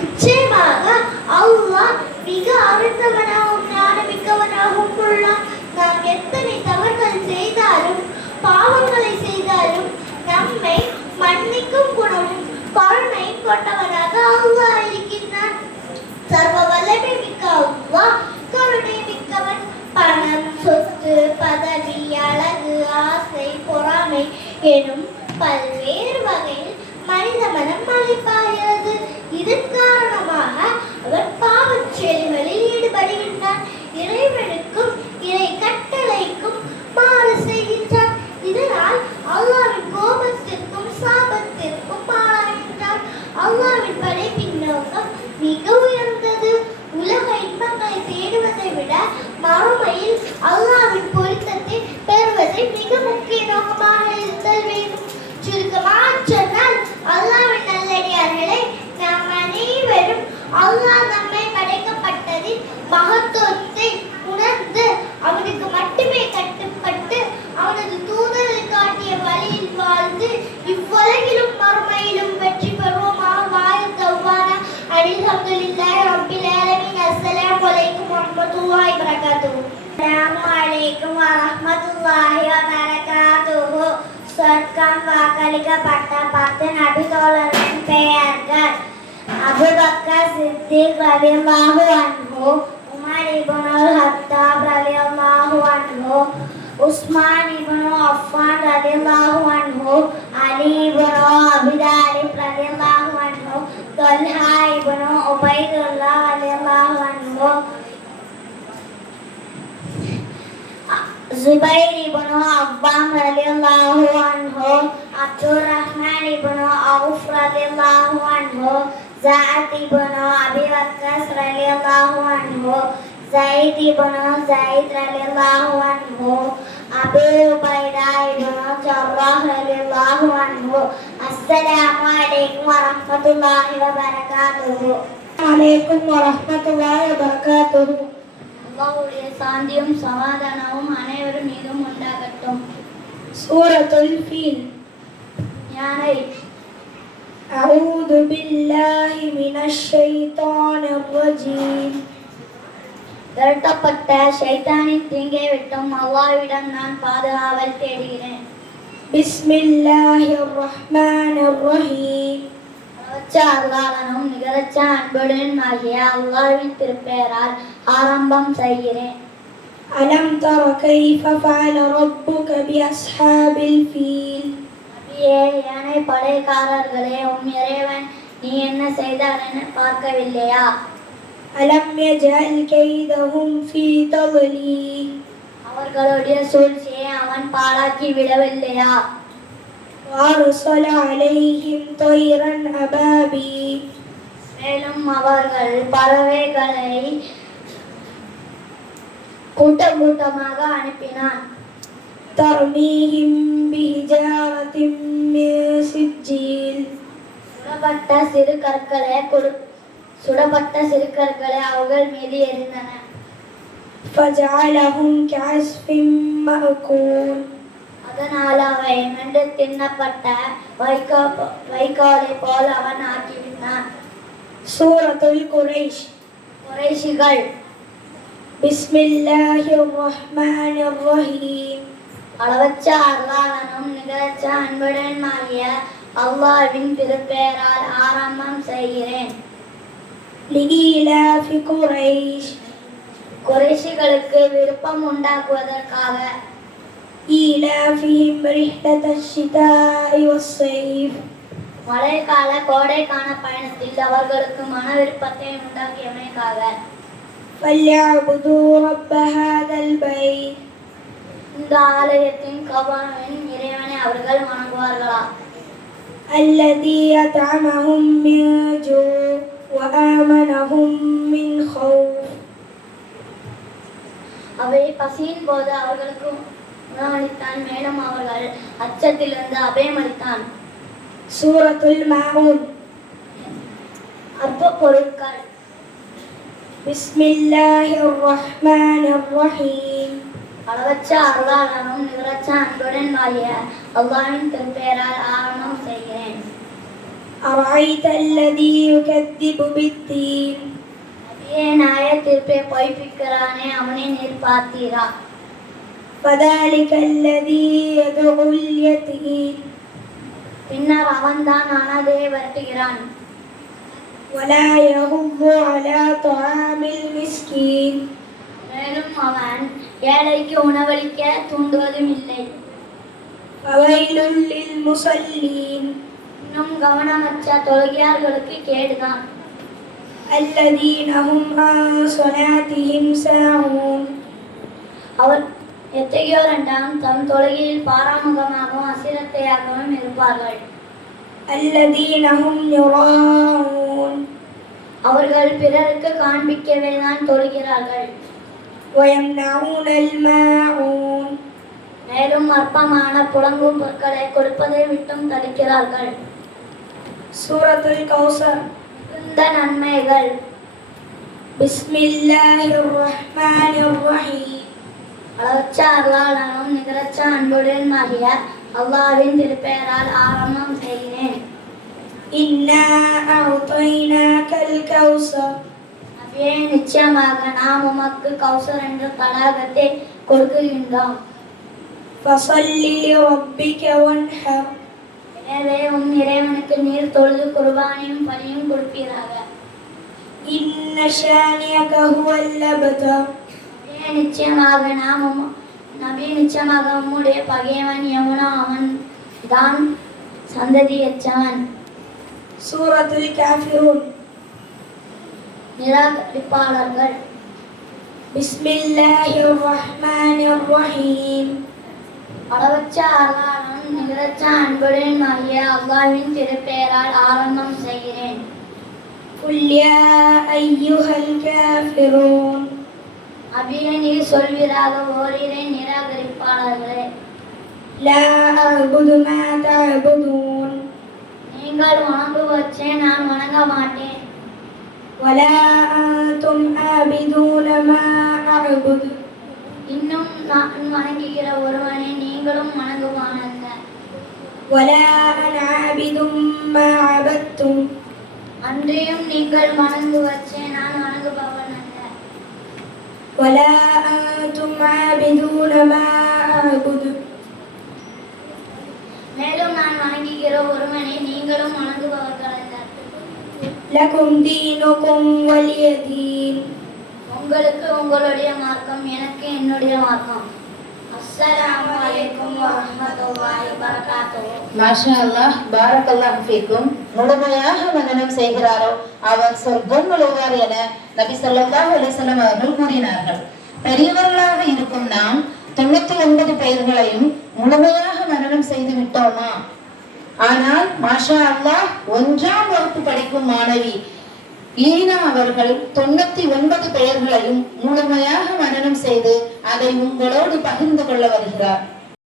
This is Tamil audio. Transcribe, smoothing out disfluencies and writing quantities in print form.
நிச்சயமாக அல்லாஹ் மிக அறிந்தவனாகவும் ஞானமிக்கவனாகவும் உள்ளான். நாம் எத்தனை தவறுகள் செய்தாலும் பாவங்களை செய்தாலும் நம்மை மன்னிக்கும் குணமும் கருணை கொண்டவனாக அல்லாஹ் இருக்கின்றான். சர்வ வல்லமை மிக்க அல்லாஹ் கருணை மிக்கவன். பணம், சொத்து, பதவி, அழகு, ஆசை, பொறாமை எனும் பல்வேறு வகையில் மனித மனம் மலிப்பாகிறது. இதன் காரணமாக அவர் பாவச் செயல்களில் ஈடுபடுகின்றார். இறைவனுக்கும் இறை கட்டளைக்கும் மாறு செய்கின்றார். இதனால் அல்லாஹ்வின் கோபத்திற்கும் சாபத்திற்கும் ஆளாகின்றார். அல்லாஹ்வின் படைப்பின் நோக்கம் மிக உயர்ந்தது. உலக இன்பங்களை தேடுவதை விட மறுமையில் அல்லாஹ்வின் பொருத்தத்தை பெறுவதை மிக முக்கிய நோக்கமாக இருத்தல் வேண்டும். சுருக்கமாக சொன்னால் அல்லாஹ்வின் நல்லடியார்களே, நாம் அனைவரும் அல்லாஹ் நம்மை படைக்கப்பட்டதின் மகத்துவத்தை உணர்ந்து அவனுக்கு மட்டுமே கட்டுப்பட்டு அவனது தூதர்கள் காட்டிய வழியில் வாழ்ந்து இவ்வுலகிலும் மறுமையிலும் வெற்றி பெறுவோமாக. வாழ்த்தவான அல்ஹம்துலில்லாஹி ரப்பில் ஆலமீன். அஸ்ஸலாமு அலைக்கும் வரஹ்மத்துல்லாஹி வபரகாத்துஹு. அஸ்ஸலாமு அலைக்கும் வரஹ்மத்துல்லாஹி வபரகாத்துஹு. சொர்க்கம் வாக்களிக்கப்பட்ட 10 நபி தோழர்களின் பெயர்கள்: அபூபக்கர் சித்திக் ரலியல்லாஹு அன்ஹு, உமர் இப்னுல் ஹத்தாப் ரலியல்லாஹு அன்ஹு, உஸ்மான் இப்னு அஃபான் ரலியல்லாஹு அன்ஹு, அலி இப்னு அபீ தாலிப் ரலியல்லாஹு அன்ஹு, தல்ஹா இப்னு உபைதுல்லாஹ் ரலியல்லாஹு அன்ஹு, ஜுபைர் இப்னு அவ்வாம் ரலியல்லாஹு அன்ஹு, அப்துர் ரஹ்மான் இப்னு அவுஃப் ரலியல்லாஹு அன்ஹு, ஸஅத் இப்னு அபீ வக்காஸ் ரலியல்லாஹு அன்ஹு, ஸைத் இப்னு ஸைத் ரலியல்லாஹு அன்ஹு, அபூ உபைதா இப்னு ஜர்ராஹ் ரலியல்லாஹு அன்ஹு. அஸ்ஸலாமு அலைக்கும் வரஹ்மத்துல்லாஹி வபரகாத்துஹு. அலைக்கும் வரஹ்மத்துல்லாஹி வபரகாத்துஹு. அல்லாஹ்வுடைய சாந்தியும் சமாதானமும் அனைவரும் மீதும் உண்டாகட்டும். சூரத்துல் ஃபீல். யானை. அஊது பில்லாஹி மினஷ் ஷைத்தானிர் ரஜீம். விரட்டப்பட்ட ஷைத்தானின் தீங்கை விட்டும் அல்லாஹ்விடம் நான் பாதுகாவல் தேடுகிறேன். பிஸ்மில்லாஹிர் ரஹ்மானிர் ரஹீம். அல்லாஹ்வும் நிகரற்ற அன்புடன் ஆகிய அல்லாஹ்வின் திருப்பெயரால் ஆரம்பம் செய்கிறேன். அலம் தர கைஃப ஃபஅல ரப்புக பிஅஸ்ஹாபில் ஃபீல். நபியே, யானை படைக்காரர்களே, உம் இறைவன் நீ என்ன செய்தார் என பார்க்கவில்லையா? அலம் யஜஅல் கைதஹும் ஃபீ தضلீல். அவர்களுடைய சூழ்ச்சியை அவன் பாழாக்கி விடவில்லையா? وأرسل عليهم طيرا أبابيل. மேலும் அவர்கள் பறவைகளை கூட்டம் கூட்டமாக அனுப்பினான். ترميهم بحجارة من سجيل. சுடப்பட்ட சிறு கற்களை அவர்கள் மீது எறிந்தன. فجعلهم كعصف مأكول. அதனால் அவை மென்று தின்னப்பட்ட வைக்கோலை போல் அவன் ஆக்கிவிட்டான். சூரத்துல் குரைஷ். குறைஷிகள். பிஸ்மில்லாஹிர் ரஹ்மானிர் ரஹீம். அளவற்ற அருளாளனும் நிகரற்ற அன்புடன் ஆகிய அல்லாஹ்வின் திருப்பெயரால் ஆரம்பம் செய்கிறேன். لإيلاف قريش. குறைஷிகளுக்கு விருப்பம் உண்டாக்குவதற்காக. إيلافهم رحلة الشتاء والصيف. மழைக்கால கோடைக்கான பயணத்தில் அவர்களுக்கு மன விருப்பத்தை உண்டாக்கியமைக்காக. فليعبدوا رب هذا البيت. இந்த ஆலயத்தின் கபாவின் இறைவனை அவர்கள் வணங்குவார்களா? الذي أطعمهم من جوع وآمنهم من خوف. அவை பசியின் போது அவர்களுக்கு உணவளித்தான், மேலும் அவர்கள் அச்சத்திலிருந்து அபயமளித்தான். சூரத்துல் மாஊன். அற்ப பொருட்கள். பிஸ்மில்லாஹிர் ரஹ்மானிர் ரஹீம். அளவற்ற அருளாளனும் நிகரற்ற அன்புடன் ஆகிய அல்லாஹ்வின் திருப்பெயரால் ஆரம்பம் செய்கிறேன். أرأيت الذي يكذب بالدين நபியே நியாய தீர்ப்பை பொய்ப்பிக்கிறானே அவனை நீர் பார்த்தீரா? فذلك الذي يدعو اليتيم பின்னர் அவன்தான் அனாதையை விரட்டுகிறான். ولا يحض على طعام المسكين மேலும் அவன் ஏழைக்கு உணவளிக்க தூண்டுவதும் இல்லை. فويل للمصلين இன்னும் கவனமற்ற தொழுகையாளர்களுக்கு கேடுதான். الذين هم عن صلاتهم ساهون அவர் எத்தகையோர் என்றால் தம் தொழுகையில் பாராமுகமாகவும் அசிரத்தையாகவும் இருப்பார்கள். الذين هم يراءون அவர்கள் பிறருக்கு காண்பிக்கவே தான் தொழுகிறார்கள். ويمنعون الماعون மேலும் அற்பமான புலங்கும் பொருட்களை கொடுப்பதை விட்டும் தடுக்கிறார்கள். سورة الكوثر மிகுந்த நன்மைகள். بسم الله الرحمن الرحيم அளவற்ற அருளாளனும் நிகரற்ற அன்புடன் ஆகிய அல்லாஹ்வின் திருப்பெயரால் ஆரம்பம் செய்கிறேன். إنا أعطيناك الكوثر நபியே, நிச்சயமாக நாம் உமக்கு கௌசர் என்ற தடாகத்தை கொடுக்குகின்றோம். فصل لربك وانحر எனவே உம் இறைவனுக்கு நீர் தொழுது குர்பானியும் பலியும் கொடுப்பீராக. إن شانئك هو الأبتر நிச்சயமாக உம்முடைய பகைவன் எவனோ அவன் தான் சந்ததியற்றவன். سورة الكافرون நிராகரிப்பாளர்கள். بسم الله الرحمن الرحيم அளவற்ற அருளாளனும் நிகரற்ற அன்புடன் ஆகிய அல்லாஹ்வின் திருப்பெயரால் ஆரம்பம் செய்கிறேன். قل يا أيها الكافرون அபியே, நீர் சொல்வீராக, ஓரிரை நிராகரிப்பாளர்களே, لا أعبد ما تعبدون நீங்கள் வணங்குவற்றை நான் வணங்க மாட்டேன். ولا أنتم عابدون ما أعبد இன்னும் நான் வணங்குகிற ஒருவனை நீங்களும் வணங்குவானல்ல. ولا أنا عابد ما عبدتم அன்றையும் நீங்கள் வணங்குவற்றை நான் வணங்குபவன் அல்ல. ولا أنتم عابدون ما أعبد மேலும் நான் வணங்குகிற ஒருவனை நீங்களும் வணங்குபவர்கள் அல்ல. لكم دينكم ولي دين உங்களுக்கு உங்களுடைய மார்க்கம், எனக்கு என்னுடைய மார்க்கம். அஸ்ஸலாமு அலைக்கும் வரஹ்மத்துல்லாஹி வபரகாத்துஹு. மாஷா அல்லாஹ், பாரக்கல்லாஹு ஃபீக்கும். முழுமையாக மனனம் செய்கிறாரோ அவர் சொர்க்கம் நுழைவார் என நபி ஸல்லல்லாஹு அலைஹி வஸல்லம் அவர்கள் கூறினார்கள். பெரியவர்களாக இருக்கும் நாம் 99 பெயர்களையும் முழுமையாக மனனம் செய்து விட்டோமா? ஆனால் மாஷா அல்லாஹ் 1ஆம் வகுப்பு படிக்கும் மாணவி ஈனா அவர்கள் 99 பெயர்களையும் முழுமையாக மனனம் செய்து அதை உங்களோடு பகிர்ந்து கொள்ள வருகிறார்.